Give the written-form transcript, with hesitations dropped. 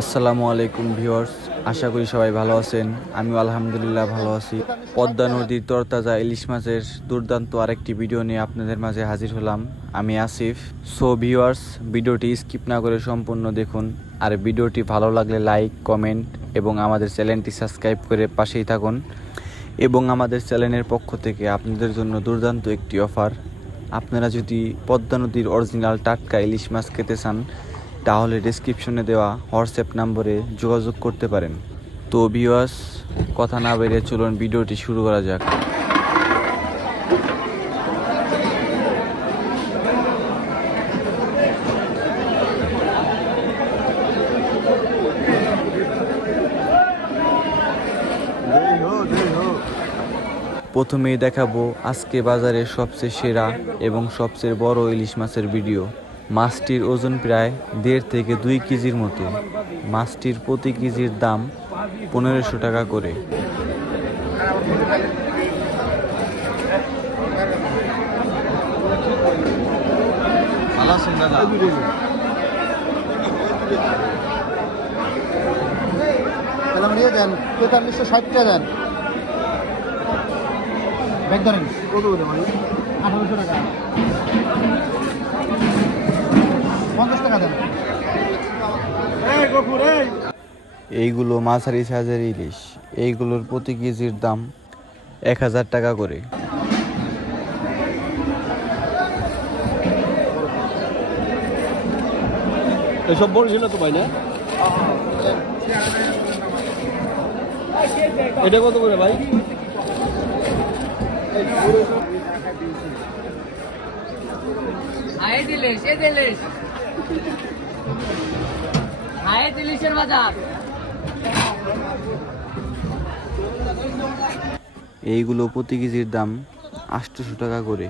আসসালামু আলাইকুম ভিউয়ার্স, আশা করি সবাই ভালো আছেন। আমিও আলহামদুলিল্লাহ ভালো আছি। পদ্মা নদীর তরতাজা ইলিশ মাছের দুর্দান্ত আরেকটি ভিডিও নিয়ে আপনাদের মাঝে হাজির হলাম। আমি আসিফ। সো ভিউয়ার্স, ভিডিওটি স্কিপ না করে সম্পূর্ণ দেখুন। আর ভিডিওটি ভালো লাগলে লাইক, কমেন্ট এবং আমাদের চ্যানেলটি সাবস্ক্রাইব করে পাশেই থাকুন। এবং আমাদের চ্যানেলের পক্ষ থেকে আপনাদের জন্য দুর্দান্ত একটি অফার। আপনারা যদি পদ্মা নদীর অরিজিনাল টাটকা ইলিশ মাছ খেতে চান তাহলে ডেসক্রিপশনে দেওয়া হোয়াটসঅ্যাপ নম্বরে যোগাযোগ করতে পারেন। তো ভিউয়ার্স, কথা না বেরিয়ে চলুন ভিডিওটি শুরু করা যাক। প্রথমেই দেখাবো আজকে বাজারের সবচেয়ে সেরা এবং সবচেয়ে বড় ইলিশ মাছের ভিডিও। মাছটির ওজন প্রায় 1.5 থেকে 2 কেজির মতো। মাছটির প্রতি কেজির দাম 1500 টাকা করে। দেন 4360 দেন। ব্যাগ ধরেন কত করে মানে 1800 টাকা, 50 টাকা দেন। এইগুলো মাঝারি সাইজের ইলিশ। এইগুলোর প্রতি কেজির দাম 1000 টাকা করে। এসব বলছিল তো ভাই না? এটা কত করে ভাই? এইগুলো প্রতি কেজির দাম 800 টাকা করে।